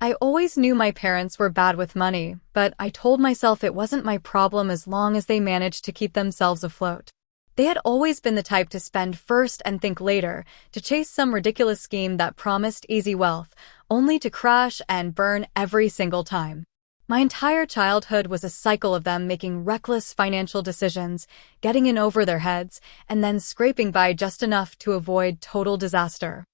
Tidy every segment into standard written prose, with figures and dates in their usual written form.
I always knew my parents were bad with money, but I told myself it wasn't my problem as long as they managed to keep themselves afloat. They had always been the type to spend first and think later, to chase some ridiculous scheme that promised easy wealth, only to crash and burn every single time. My entire childhood was a cycle of them making reckless financial decisions, getting in over their heads, and then scraping by just enough to avoid total disaster.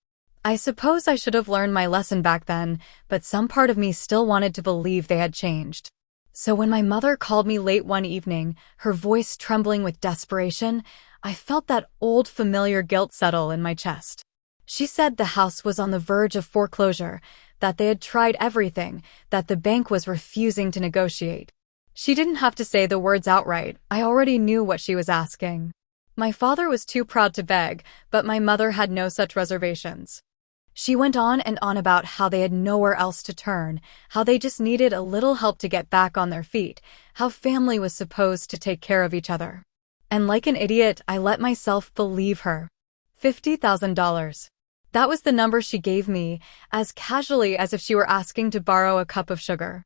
I suppose I should have learned my lesson back then, but some part of me still wanted to believe they had changed. So when my mother called me late one evening, her voice trembling with desperation, I felt that old familiar guilt settle in my chest. She said the house was on the verge of foreclosure, that they had tried everything, that the bank was refusing to negotiate. She didn't have to say the words outright. I already knew what she was asking. My father was too proud to beg, but my mother had no such reservations. She went on and on about how they had nowhere else to turn, how they just needed a little help to get back on their feet, how family was supposed to take care of each other. And like an idiot, I let myself believe her. $50,000. That was the number she gave me, as casually as if she were asking to borrow a cup of sugar.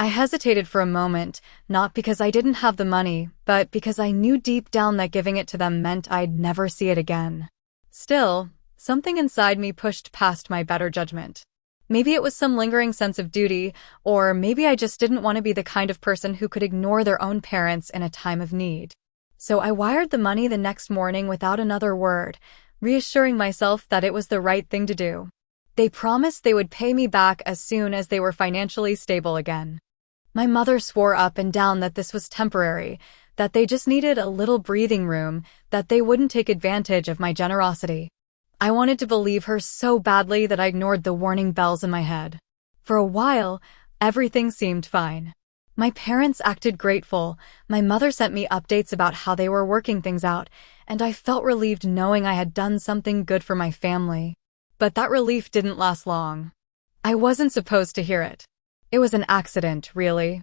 I hesitated for a moment, not because I didn't have the money, but because I knew deep down that giving it to them meant I'd never see it again. Still, something inside me pushed past my better judgment. Maybe it was some lingering sense of duty, or maybe I just didn't want to be the kind of person who could ignore their own parents in a time of need. So I wired the money the next morning without another word, reassuring myself that it was the right thing to do. They promised they would pay me back as soon as they were financially stable again. My mother swore up and down that this was temporary, that they just needed a little breathing room, that they wouldn't take advantage of my generosity. I wanted to believe her so badly that I ignored the warning bells in my head. For a while, everything seemed fine. My parents acted grateful, my mother sent me updates about how they were working things out, and I felt relieved knowing I had done something good for my family. But that relief didn't last long. I wasn't supposed to hear it. It was an accident, really.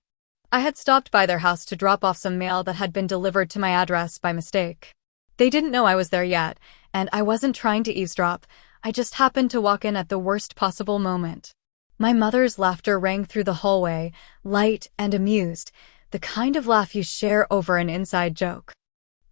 I had stopped by their house to drop off some mail that had been delivered to my address by mistake. They didn't know I was there yet, and I wasn't trying to eavesdrop. I just happened to walk in at the worst possible moment. My mother's laughter rang through the hallway, light and amused, the kind of laugh you share over an inside joke.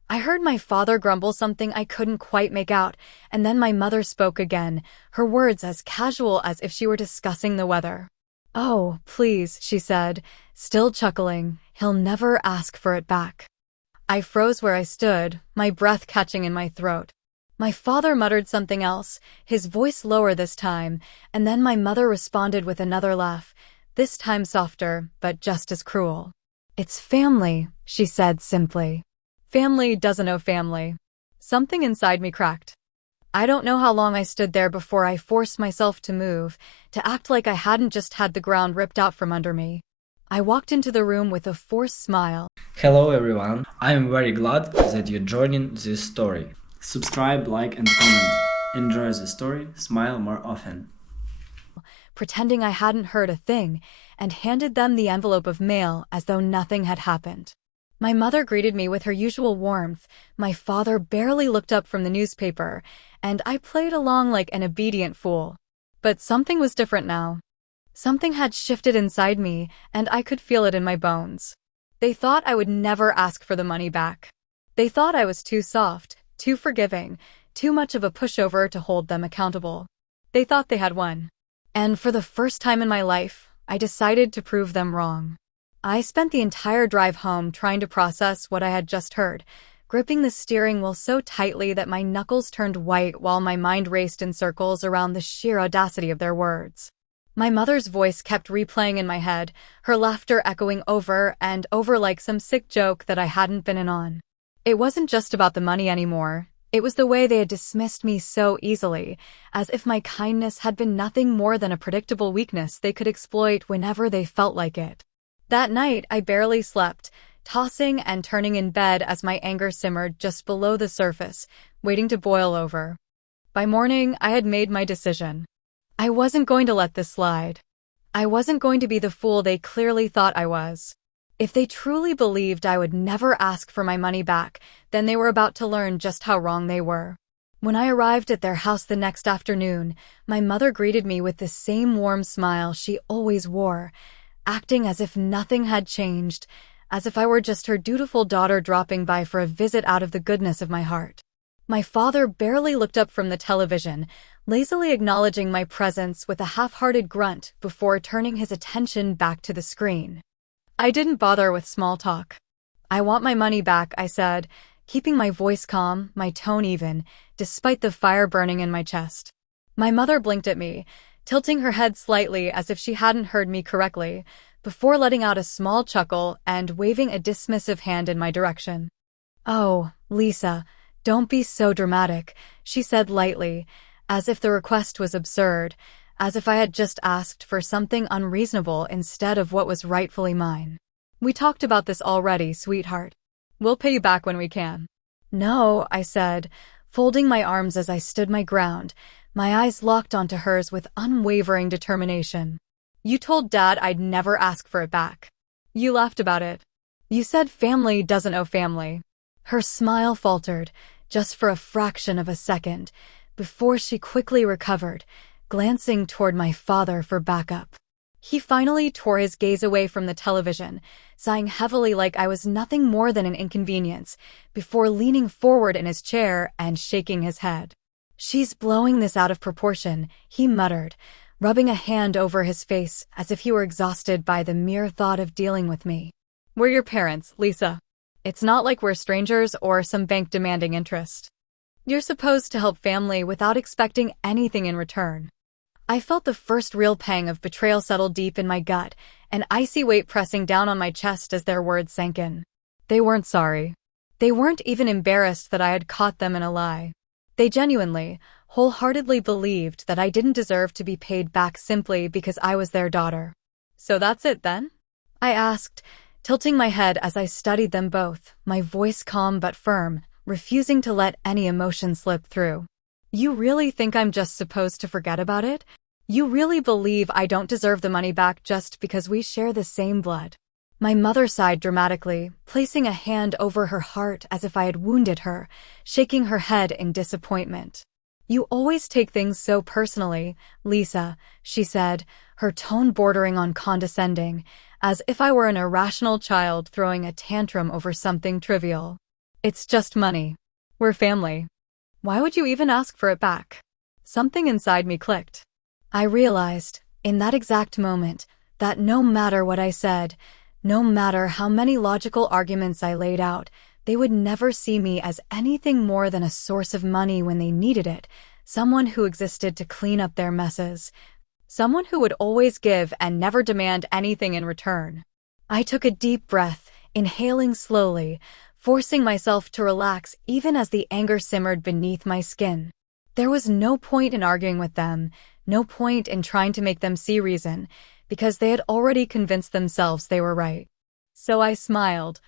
I heard my father grumble something I couldn't quite make out, and then my mother spoke again, her words as casual as if she were discussing the weather. "Oh, please," she said, still chuckling, "he'll never ask for it back." I froze where I stood, my breath catching in my throat. My father muttered something else, his voice lower this time, and then my mother responded with another laugh, this time softer, but just as cruel. "It's family," she said simply. Family doesn't know family. Something inside me cracked. I don't know how long I stood there before I forced myself to move, to act like I hadn't just had the ground ripped out from under me. I walked into the room with a forced smile. Hello everyone, I am very glad that you're joining this story. Subscribe, like and comment. Enjoy the story, smile more often. Pretending I hadn't heard a thing, and handed them the envelope of mail as though nothing had happened. My mother greeted me with her usual warmth, my father barely looked up from the newspaper, and I played along like an obedient fool. But something was different now. Something had shifted inside me, and I could feel it in my bones. They thought I would never ask for the money back. They thought I was too soft, too forgiving, too much of a pushover to hold them accountable. They thought they had won. And for the first time in my life, I decided to prove them wrong. I spent the entire drive home trying to process what I had just heard, gripping the steering wheel so tightly that my knuckles turned white while my mind raced in circles around the sheer audacity of their words. My mother's voice kept replaying in my head, her laughter echoing over and over like some sick joke that I hadn't been in on. It wasn't just about the money anymore. It was the way they had dismissed me so easily, as if my kindness had been nothing more than a predictable weakness they could exploit whenever they felt like it. That night, I barely slept, tossing and turning in bed as my anger simmered just below the surface, waiting to boil over. By morning, I had made my decision. I wasn't going to let this slide. I wasn't going to be the fool they clearly thought I was. If they truly believed I would never ask for my money back, then they were about to learn just how wrong they were. When I arrived at their house the next afternoon, my mother greeted me with the same warm smile she always wore, acting as if nothing had changed, as if I were just her dutiful daughter dropping by for a visit out of the goodness of my heart. My father barely looked up from the television, lazily acknowledging my presence with a half-hearted grunt before turning his attention back to the screen. I didn't bother with small talk. "I want my money back," I said, keeping my voice calm, my tone even, despite the fire burning in my chest. My mother blinked at me, tilting her head slightly as if she hadn't heard me correctly, before letting out a small chuckle and waving a dismissive hand in my direction. "Oh, Lisa, don't be so dramatic," she said lightly, as if the request was absurd, as if I had just asked for something unreasonable instead of what was rightfully mine. "We talked about this already, sweetheart. We'll pay you back when we can." "No," I said, folding my arms as I stood my ground, my eyes locked onto hers with unwavering determination. "You told Dad I'd never ask for it back. You laughed about it. You said family doesn't owe family." Her smile faltered, just for a fraction of a second, before she quickly recovered, glancing toward my father for backup. He finally tore his gaze away from the television, sighing heavily like I was nothing more than an inconvenience, before leaning forward in his chair and shaking his head. "She's blowing this out of proportion," he muttered, rubbing a hand over his face as if he were exhausted by the mere thought of dealing with me. "We're your parents, Lisa. It's not like we're strangers or some bank demanding interest. You're supposed to help family without expecting anything in return." I felt the first real pang of betrayal settle deep in my gut, an icy weight pressing down on my chest as their words sank in. They weren't sorry. They weren't even embarrassed that I had caught them in a lie. They genuinely, wholeheartedly believed that I didn't deserve to be paid back simply because I was their daughter. "So that's it then?" I asked, tilting my head as I studied them both, my voice calm but firm, refusing to let any emotion slip through. "You really think I'm just supposed to forget about it? You really believe I don't deserve the money back just because we share the same blood?" My mother sighed dramatically, placing a hand over her heart as if I had wounded her, shaking her head in disappointment. "You always take things so personally, Lisa," she said, her tone bordering on condescending, as if I were an irrational child throwing a tantrum over something trivial. "It's just money. We're family. Why would you even ask for it back?" Something inside me clicked. I realized, in that exact moment, that no matter what I said, no matter how many logical arguments I laid out, they would never see me as anything more than a source of money when they needed it, someone who existed to clean up their messes, someone who would always give and never demand anything in return. I took a deep breath, inhaling slowly, forcing myself to relax even as the anger simmered beneath my skin. There was no point in arguing with them, no point in trying to make them see reason, because they had already convinced themselves they were right. So I smiled.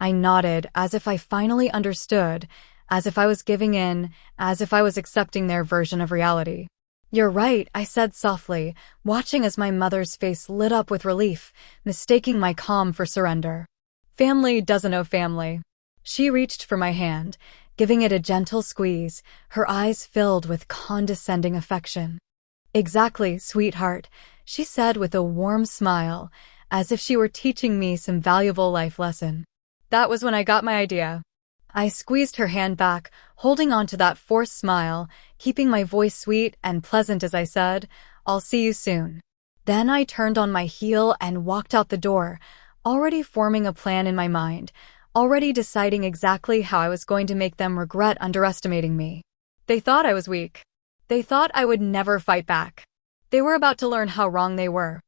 I nodded as if I finally understood, as if I was giving in, as if I was accepting their version of reality. "You're right," I said softly, watching as my mother's face lit up with relief, mistaking my calm for surrender. "Family doesn't owe family." She reached for my hand, giving it a gentle squeeze, her eyes filled with condescending affection. "Exactly, sweetheart," she said with a warm smile, as if she were teaching me some valuable life lesson. That was when I got my idea. I squeezed her hand back, holding on to that forced smile, keeping my voice sweet and pleasant as I said, "I'll see you soon." Then I turned on my heel and walked out the door, already forming a plan in my mind, already deciding exactly how I was going to make them regret underestimating me. They thought I was weak. They thought I would never fight back. They were about to learn how wrong they were.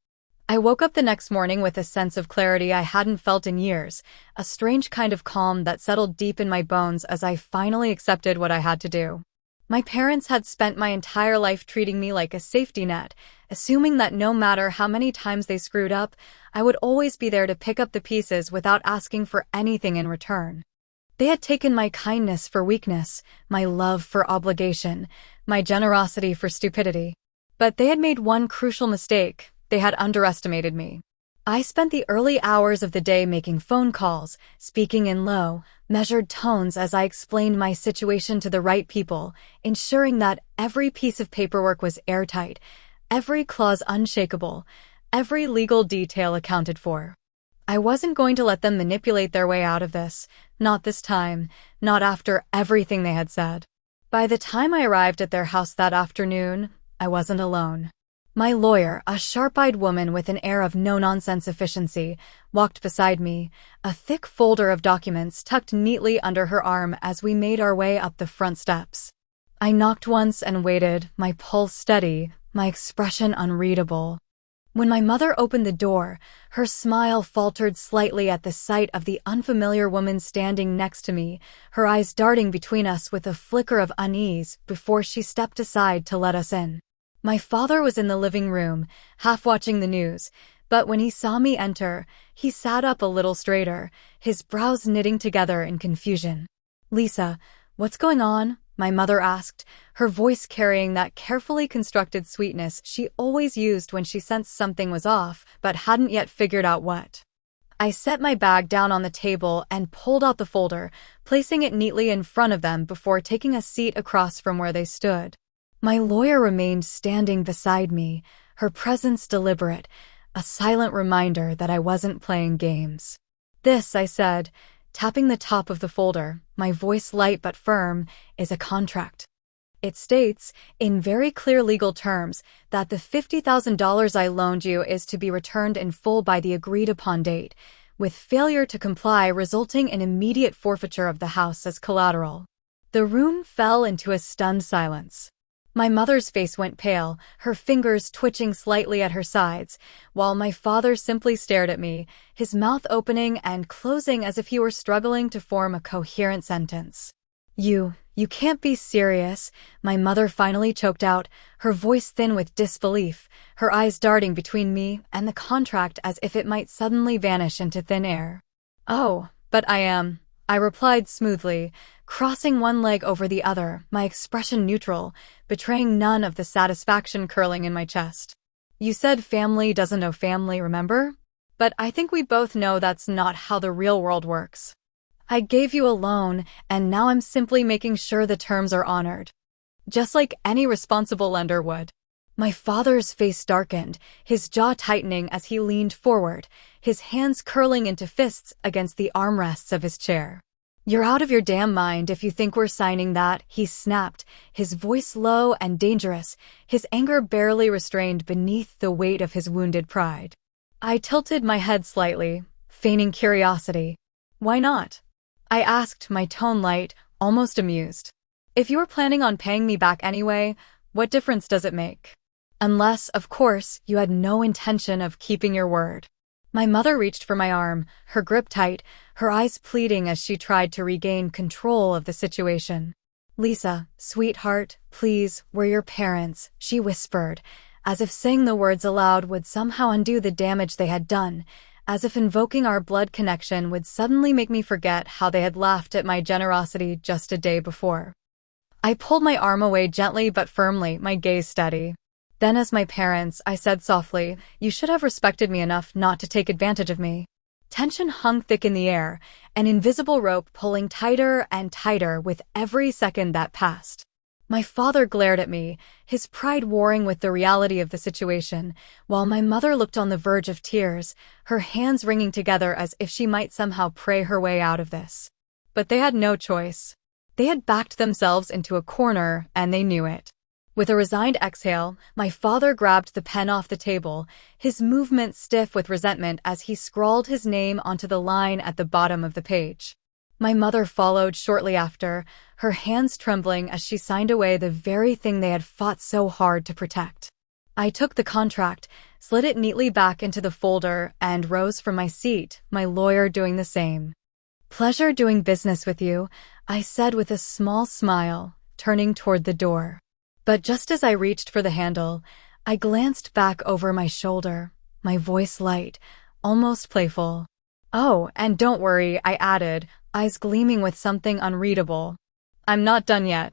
I woke up the next morning with a sense of clarity I hadn't felt in years, a strange kind of calm that settled deep in my bones as I finally accepted what I had to do. My parents had spent my entire life treating me like a safety net, assuming that no matter how many times they screwed up, I would always be there to pick up the pieces without asking for anything in return. They had taken my kindness for weakness, my love for obligation, my generosity for stupidity. But they had made one crucial mistake. They had underestimated me. I spent the early hours of the day making phone calls, speaking in low, measured tones as I explained my situation to the right people, ensuring that every piece of paperwork was airtight, every clause unshakable, every legal detail accounted for. I wasn't going to let them manipulate their way out of this, not this time, not after everything they had said. By the time I arrived at their house that afternoon, I wasn't alone. My lawyer, a sharp-eyed woman with an air of no-nonsense efficiency, walked beside me, a thick folder of documents tucked neatly under her arm as we made our way up the front steps. I knocked once and waited, my pulse steady, my expression unreadable. When my mother opened the door, her smile faltered slightly at the sight of the unfamiliar woman standing next to me, her eyes darting between us with a flicker of unease before she stepped aside to let us in. My father was in the living room, half watching the news, but when he saw me enter, he sat up a little straighter, his brows knitting together in confusion. "Lisa, what's going on?" my mother asked, her voice carrying that carefully constructed sweetness she always used when she sensed something was off but hadn't yet figured out what. I set my bag down on the table and pulled out the folder, placing it neatly in front of them before taking a seat across from where they stood. My lawyer remained standing beside me, her presence deliberate, a silent reminder that I wasn't playing games. "This," I said, tapping the top of the folder, my voice light but firm, "is a contract. It states, in very clear legal terms, that the $50,000 I loaned you is to be returned in full by the agreed-upon date, with failure to comply resulting in immediate forfeiture of the house as collateral." The room fell into a stunned silence. My mother's face went pale, her fingers twitching slightly at her sides, while my father simply stared at me, his mouth opening and closing as if he were struggling to form a coherent sentence. You can't be serious," my mother finally choked out, her voice thin with disbelief, her eyes darting between me and the contract as if it might suddenly vanish into thin air. "Oh, but I am," I replied smoothly, crossing one leg over the other, my expression neutral, betraying none of the satisfaction curling in my chest. "You said family doesn't know family, remember? But I think we both know that's not how the real world works. I gave you a loan, and now I'm simply making sure the terms are honored. Just like any responsible lender would." My father's face darkened, his jaw tightening as he leaned forward, his hands curling into fists against the armrests of his chair. "You're out of your damn mind if you think we're signing that," he snapped, his voice low and dangerous, his anger barely restrained beneath the weight of his wounded pride. I tilted my head slightly, feigning curiosity. "Why not?" I asked, my tone light, almost amused. "If you were planning on paying me back anyway, what difference does it make? Unless, of course, you had no intention of keeping your word." My mother reached for my arm, her grip tight, her eyes pleading as she tried to regain control of the situation. "Lisa, sweetheart, please, we're your parents," she whispered, as if saying the words aloud would somehow undo the damage they had done, as if invoking our blood connection would suddenly make me forget how they had laughed at my generosity just a day before. I pulled my arm away gently but firmly, my gaze steady. Then, as my parents, I said softly, "You should have respected me enough not to take advantage of me." Tension hung thick in the air, an invisible rope pulling tighter and tighter with every second that passed. My father glared at me, his pride warring with the reality of the situation, while my mother looked on the verge of tears, her hands wringing together as if she might somehow pray her way out of this. But they had no choice. They had backed themselves into a corner, and they knew it. With a resigned exhale, my father grabbed the pen off the table, his movement stiff with resentment as he scrawled his name onto the line at the bottom of the page. My mother followed shortly after, her hands trembling as she signed away the very thing they had fought so hard to protect. I took the contract, slid it neatly back into the folder, and rose from my seat, my lawyer doing the same. "Pleasure doing business with you," I said with a small smile, turning toward the door. But just as I reached for the handle, I glanced back over my shoulder, my voice light, almost playful. "Oh, and don't worry," I added, eyes gleaming with something unreadable. "I'm not done yet."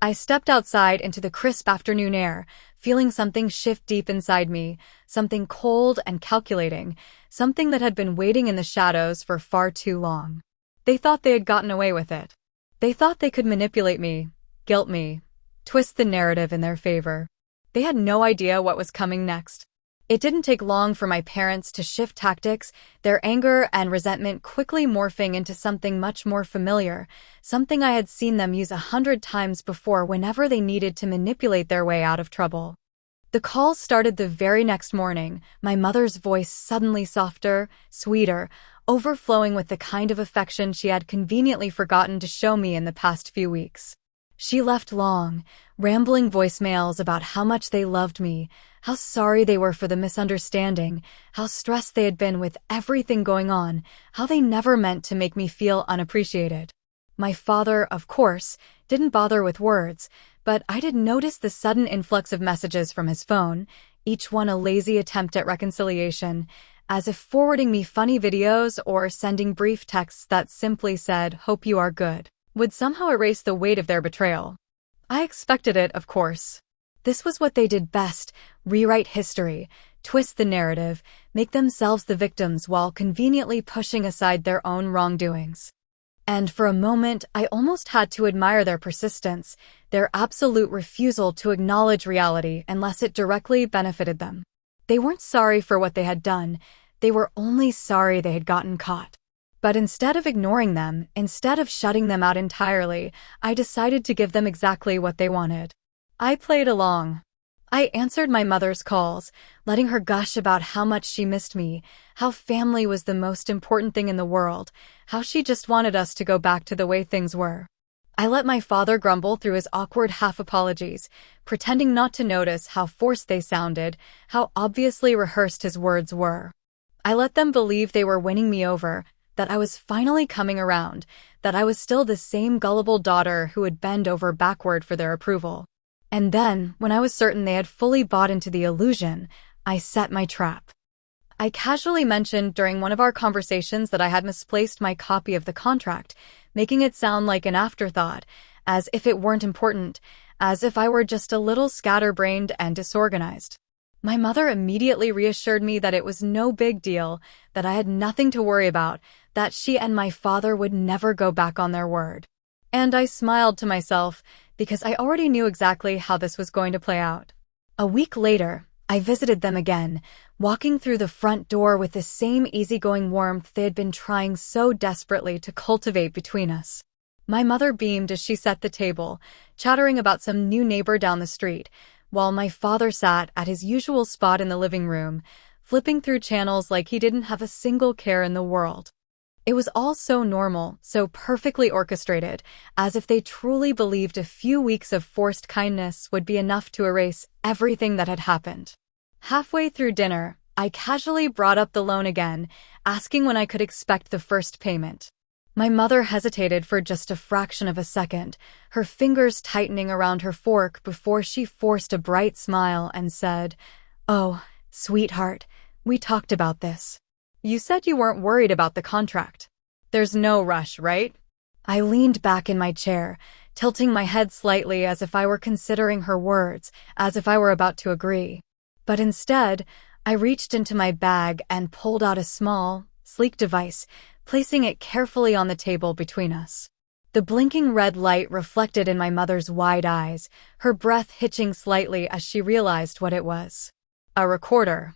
I stepped outside into the crisp afternoon air, feeling something shift deep inside me, something cold and calculating, something that had been waiting in the shadows for far too long. They thought they had gotten away with it. They thought they could manipulate me, guilt me, twist the narrative in their favor. They had no idea what was coming next. It didn't take long for my parents to shift tactics, their anger and resentment quickly morphing into something much more familiar, something I had seen them use 100 times before whenever they needed to manipulate their way out of trouble. The call started the very next morning, my mother's voice suddenly softer, sweeter, overflowing with the kind of affection she had conveniently forgotten to show me in the past few weeks. She left long, rambling voicemails about how much they loved me, how sorry they were for the misunderstanding, how stressed they had been with everything going on, how they never meant to make me feel unappreciated. My father, of course, didn't bother with words, but I did notice the sudden influx of messages from his phone, each one a lazy attempt at reconciliation, as if forwarding me funny videos or sending brief texts that simply said, "Hope you are good," would somehow erase the weight of their betrayal. I expected it, of course. This was what they did best: rewrite history, twist the narrative, make themselves the victims while conveniently pushing aside their own wrongdoings. And for a moment, I almost had to admire their persistence, their absolute refusal to acknowledge reality unless it directly benefited them. They weren't sorry for what they had done, they were only sorry they had gotten caught. But instead of ignoring them, instead of shutting them out entirely, I decided to give them exactly what they wanted. I played along. I answered my mother's calls, letting her gush about how much she missed me, how family was the most important thing in the world, how she just wanted us to go back to the way things were. I let my father grumble through his awkward half-apologies, pretending not to notice how forced they sounded, how obviously rehearsed his words were. I let them believe they were winning me over, that I was finally coming around, that I was still the same gullible daughter who would bend over backward for their approval. And then, when I was certain they had fully bought into the illusion, I set my trap. I casually mentioned during one of our conversations that I had misplaced my copy of the contract, making it sound like an afterthought, as if it weren't important, as if I were just a little scatterbrained and disorganized. My mother immediately reassured me that it was no big deal, that I had nothing to worry about, that she and my father would never go back on their word. And I smiled to myself, because I already knew exactly how this was going to play out. A week later, I visited them again, walking through the front door with the same easygoing warmth they had been trying so desperately to cultivate between us. My mother beamed as she set the table, chattering about some new neighbor down the street, while my father sat at his usual spot in the living room, flipping through channels like he didn't have a single care in the world. It was all so normal, so perfectly orchestrated, as if they truly believed a few weeks of forced kindness would be enough to erase everything that had happened. Halfway through dinner, I casually brought up the loan again, asking when I could expect the first payment. My mother hesitated for just a fraction of a second, her fingers tightening around her fork before she forced a bright smile and said, "Oh, sweetheart, we talked about this. You said you weren't worried about the contract. There's no rush, right?" I leaned back in my chair, tilting my head slightly as if I were considering her words, as if I were about to agree. But instead, I reached into my bag and pulled out a small, sleek device, placing it carefully on the table between us. The blinking red light reflected in my mother's wide eyes, her breath hitching slightly as she realized what it was. A recorder.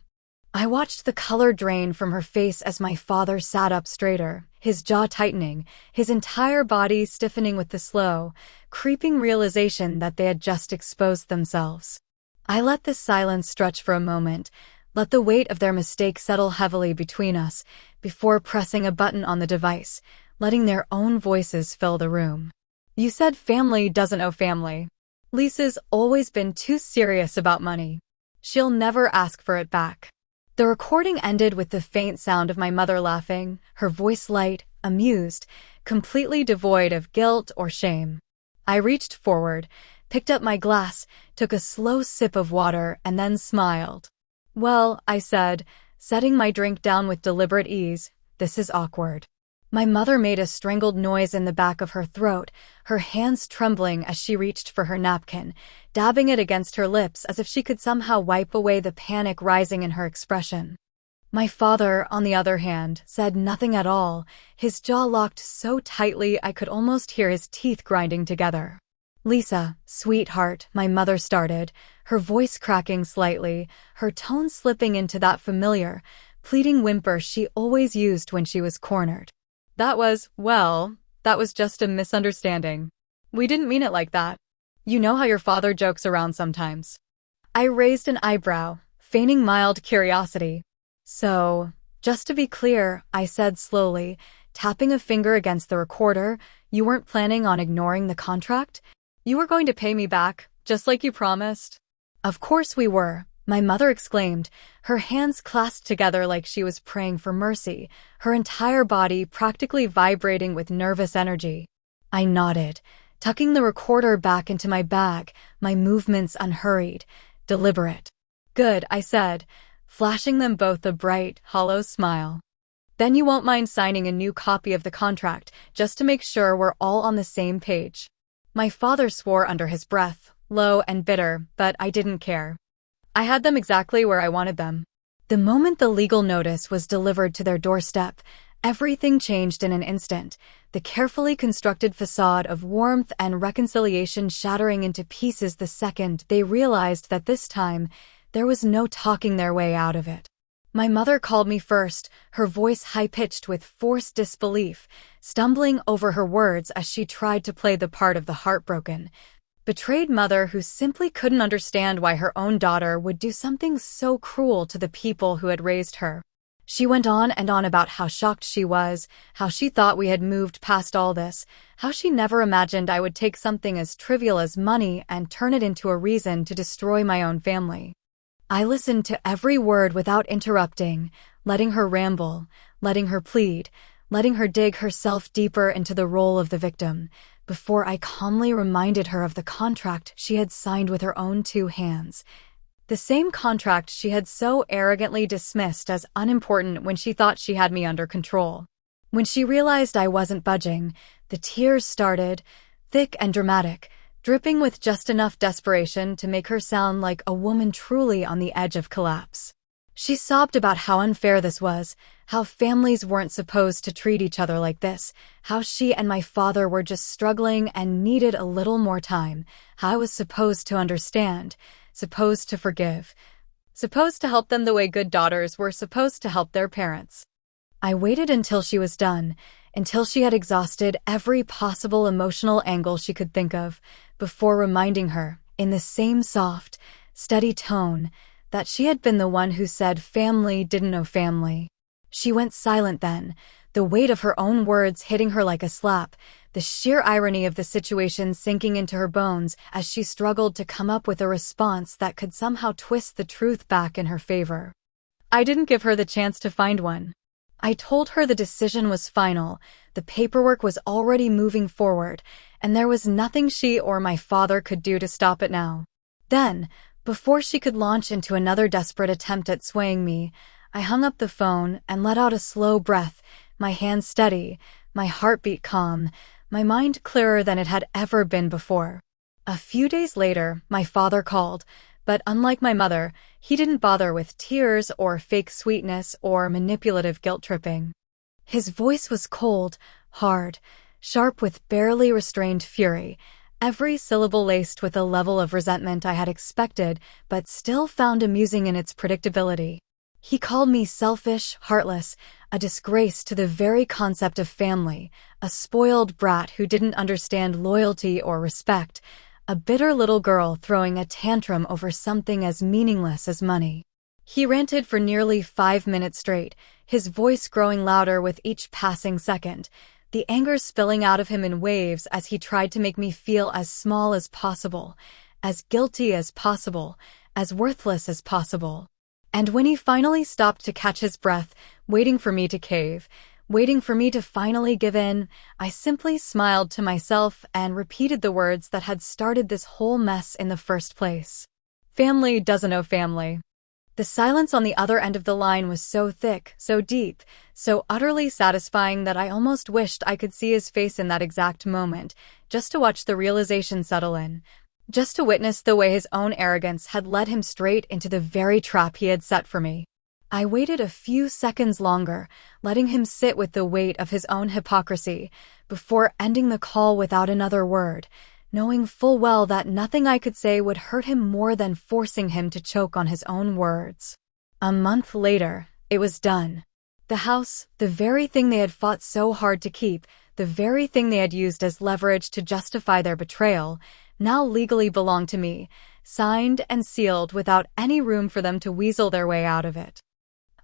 I watched the color drain from her face as my father sat up straighter, his jaw tightening, his entire body stiffening with the slow, creeping realization that they had just exposed themselves. I let the silence stretch for a moment, let the weight of their mistake settle heavily between us, before pressing a button on the device, letting their own voices fill the room. "You said family doesn't owe family. Lisa's always been too serious about money. She'll never ask for it back." The recording ended with the faint sound of my mother laughing, her voice light, amused, completely devoid of guilt or shame. I reached forward, picked up my glass, took a slow sip of water, and then smiled. "Well," I said, setting my drink down with deliberate ease, "this is awkward." My mother made a strangled noise in the back of her throat, her hands trembling as she reached for her napkin, dabbing it against her lips as if she could somehow wipe away the panic rising in her expression. My father, on the other hand, said nothing at all, his jaw locked so tightly I could almost hear his teeth grinding together. "Lisa, sweetheart," my mother started, her voice cracking slightly, her tone slipping into that familiar, pleading whimper she always used when she was cornered. That was just a misunderstanding. We didn't mean it like that. You know how your father jokes around sometimes. I raised an eyebrow, feigning mild curiosity. "So, just to be clear," I said slowly, tapping a finger against the recorder, "you weren't planning on ignoring the contract? You were going to pay me back, just like you promised?" "Of course we were," my mother exclaimed, her hands clasped together like she was praying for mercy, her entire body practically vibrating with nervous energy. I nodded, tucking the recorder back into my bag, my movements unhurried, deliberate. "Good," I said, flashing them both a bright, hollow smile. "Then you won't mind signing a new copy of the contract, just to make sure we're all on the same page." My father swore under his breath, low and bitter, but I didn't care. I had them exactly where I wanted them. The moment the legal notice was delivered to their doorstep, everything changed in an instant, the carefully constructed facade of warmth and reconciliation shattering into pieces the second they realized that this time, there was no talking their way out of it. My mother called me first, her voice high-pitched with forced disbelief, stumbling over her words as she tried to play the part of the heartbroken, betrayed mother who simply couldn't understand why her own daughter would do something so cruel to the people who had raised her. She went on and on about how shocked she was, how she thought we had moved past all this, how she never imagined I would take something as trivial as money and turn it into a reason to destroy my own family. I listened to every word without interrupting, letting her ramble, letting her plead, letting her dig herself deeper into the role of the victim, before I calmly reminded her of the contract she had signed with her own two hands. The same contract she had so arrogantly dismissed as unimportant when she thought she had me under control. When she realized I wasn't budging, the tears started, thick and dramatic, dripping with just enough desperation to make her sound like a woman truly on the edge of collapse. She sobbed about how unfair this was, how families weren't supposed to treat each other like this, how she and my father were just struggling and needed a little more time, how I was supposed to understand, supposed to forgive, supposed to help them the way good daughters were supposed to help their parents. I waited until she was done, until she had exhausted every possible emotional angle she could think of, before reminding her, in the same soft, steady tone, that she had been the one who said family didn't know family. She went silent then, the weight of her own words hitting her like a slap, the sheer irony of the situation sinking into her bones as she struggled to come up with a response that could somehow twist the truth back in her favor. I didn't give her the chance to find one. I told her the decision was final, the paperwork was already moving forward, and there was nothing she or my father could do to stop it now. Then, before she could launch into another desperate attempt at swaying me, I hung up the phone and let out a slow breath, my hands steady, my heartbeat calm, my mind clearer than it had ever been before. A few days later, my father called, but unlike my mother, he didn't bother with tears or fake sweetness or manipulative guilt-tripping. His voice was cold, hard, sharp with barely restrained fury, every syllable laced with a level of resentment I had expected but still found amusing in its predictability. He called me selfish, heartless, a disgrace to the very concept of family, a spoiled brat who didn't understand loyalty or respect, a bitter little girl throwing a tantrum over something as meaningless as money. He ranted for nearly 5 minutes straight, his voice growing louder with each passing second, the anger spilling out of him in waves as he tried to make me feel as small as possible, as guilty as possible, as worthless as possible. And when he finally stopped to catch his breath, waiting for me to cave, waiting for me to finally give in, I simply smiled to myself and repeated the words that had started this whole mess in the first place. Family doesn't know family. The silence on the other end of the line was so thick, so deep, so utterly satisfying that I almost wished I could see his face in that exact moment, just to watch the realization settle in, just to witness the way his own arrogance had led him straight into the very trap he had set for me. I waited a few seconds longer, letting him sit with the weight of his own hypocrisy, before ending the call without another word, knowing full well that nothing I could say would hurt him more than forcing him to choke on his own words. A month later, it was done. The house, the very thing they had fought so hard to keep, the very thing they had used as leverage to justify their betrayal, now legally belonged to me, signed and sealed without any room for them to weasel their way out of it.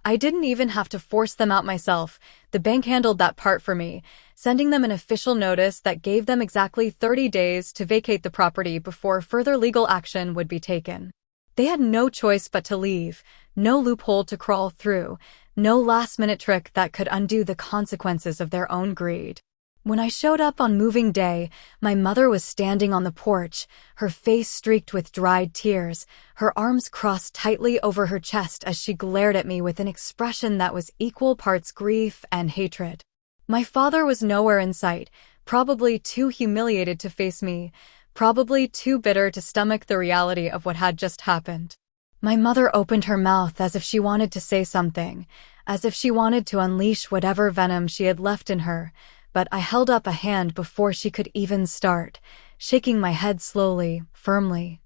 I didn't even have to force them out myself. The bank handled that part for me, sending them an official notice that gave them exactly 30 days to vacate the property before further legal action would be taken. They had no choice but to leave, no loophole to crawl through, no last-minute trick that could undo the consequences of their own greed. When I showed up on moving day, my mother was standing on the porch, her face streaked with dried tears, her arms crossed tightly over her chest as she glared at me with an expression that was equal parts grief and hatred. My father was nowhere in sight, probably too humiliated to face me, probably too bitter to stomach the reality of what had just happened. My mother opened her mouth as if she wanted to say something, as if she wanted to unleash whatever venom she had left in her, but I held up a hand before she could even start, shaking my head slowly, firmly,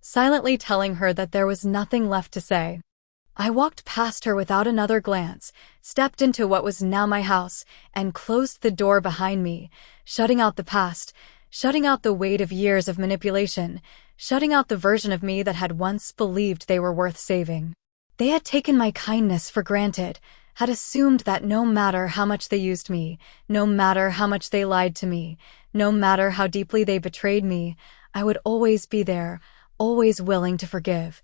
silently telling her that there was nothing left to say. I walked past her without another glance, stepped into what was now my house, and closed the door behind me, shutting out the past, shutting out the weight of years of manipulation, shutting out the version of me that had once believed they were worth saving. They had taken my kindness for granted, had assumed that no matter how much they used me, no matter how much they lied to me, no matter how deeply they betrayed me, I would always be there, always willing to forgive,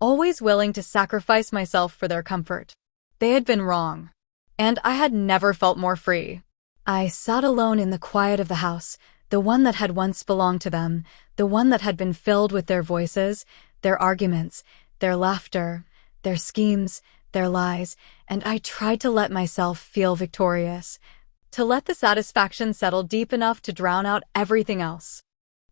always willing to sacrifice myself for their comfort. They had been wrong, and I had never felt more free. I sat alone in the quiet of the house, the one that had once belonged to them, the one that had been filled with their voices, their arguments, their laughter, their schemes, their lies, and I tried to let myself feel victorious, to let the satisfaction settle deep enough to drown out everything else.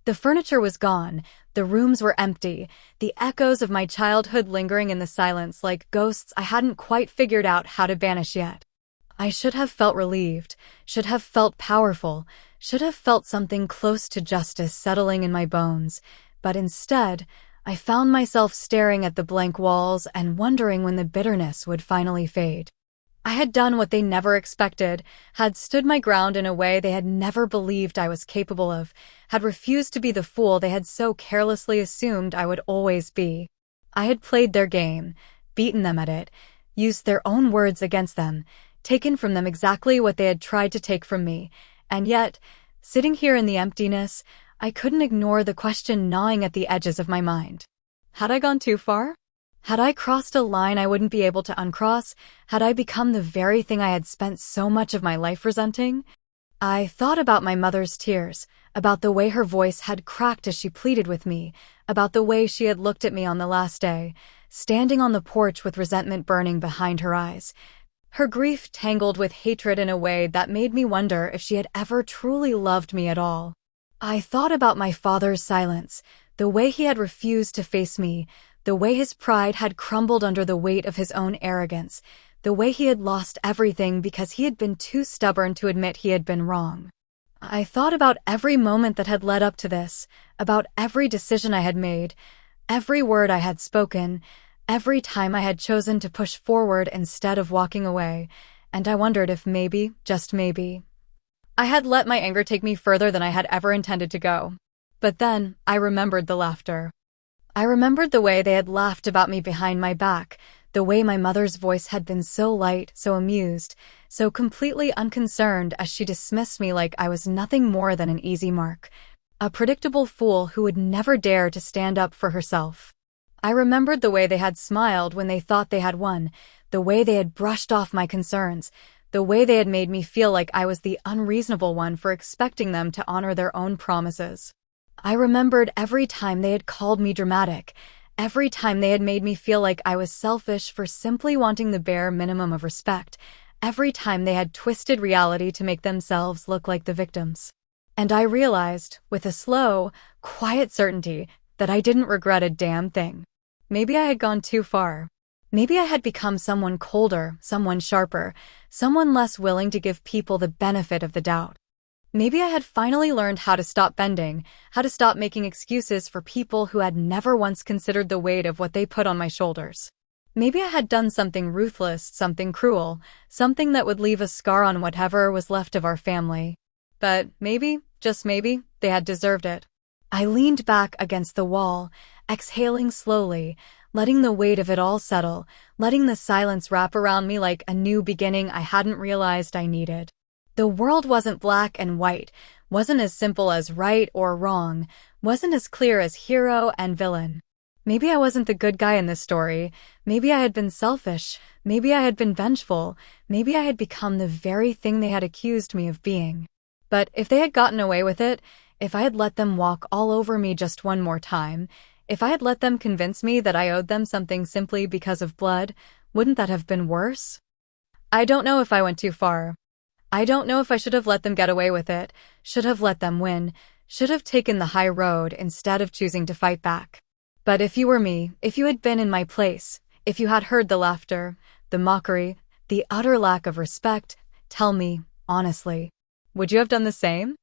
The furniture was gone, the rooms were empty, the echoes of my childhood lingering in the silence like ghosts I hadn't quite figured out how to banish yet. I should have felt relieved, should have felt powerful, should have felt something close to justice settling in my bones, but instead, I found myself staring at the blank walls and wondering when the bitterness would finally fade. I had done what they never expected, had stood my ground in a way they had never believed I was capable of, had refused to be the fool they had so carelessly assumed I would always be. I had played their game, beaten them at it, used their own words against them, taken from them exactly what they had tried to take from me, and yet, sitting here in the emptiness, I couldn't ignore the question gnawing at the edges of my mind. Had I gone too far? Had I crossed a line I wouldn't be able to uncross? Had I become the very thing I had spent so much of my life resenting? I thought about my mother's tears, about the way her voice had cracked as she pleaded with me, about the way she had looked at me on the last day, standing on the porch with resentment burning behind her eyes. Her grief tangled with hatred in a way that made me wonder if she had ever truly loved me at all. I thought about my father's silence, the way he had refused to face me, the way his pride had crumbled under the weight of his own arrogance, the way he had lost everything because he had been too stubborn to admit he had been wrong. I thought about every moment that had led up to this, about every decision I had made, every word I had spoken, every time I had chosen to push forward instead of walking away, and I wondered if maybe, just maybe, I had let my anger take me further than I had ever intended to go. But then, I remembered the laughter. I remembered the way they had laughed about me behind my back, the way my mother's voice had been so light, so amused, so completely unconcerned as she dismissed me like I was nothing more than an easy mark, a predictable fool who would never dare to stand up for herself. I remembered the way they had smiled when they thought they had won, the way they had brushed off my concerns, the way they had made me feel like I was the unreasonable one for expecting them to honor their own promises. I remembered every time they had called me dramatic, every time they had made me feel like I was selfish for simply wanting the bare minimum of respect, every time they had twisted reality to make themselves look like the victims. And I realized, with a slow, quiet certainty, that I didn't regret a damn thing. Maybe I had gone too far. Maybe I had become someone colder, someone sharper, someone less willing to give people the benefit of the doubt. Maybe I had finally learned how to stop bending, how to stop making excuses for people who had never once considered the weight of what they put on my shoulders. Maybe I had done something ruthless, something cruel, something that would leave a scar on whatever was left of our family. But maybe, just maybe, they had deserved it. I leaned back against the wall, exhaling slowly, letting the weight of it all settle, letting the silence wrap around me like a new beginning I hadn't realized I needed. The world wasn't black and white, wasn't as simple as right or wrong, wasn't as clear as hero and villain. Maybe I wasn't the good guy in this story. Maybe I had been selfish. Maybe I had been vengeful. Maybe I had become the very thing they had accused me of being. But if they had gotten away with it, if I had let them walk all over me just one more time, if I had let them convince me that I owed them something simply because of blood, wouldn't that have been worse? I don't know if I went too far. I don't know if I should have let them get away with it, should have let them win, should have taken the high road instead of choosing to fight back. But if you were me, if you had been in my place, if you had heard the laughter, the mockery, the utter lack of respect, tell me, honestly, would you have done the same?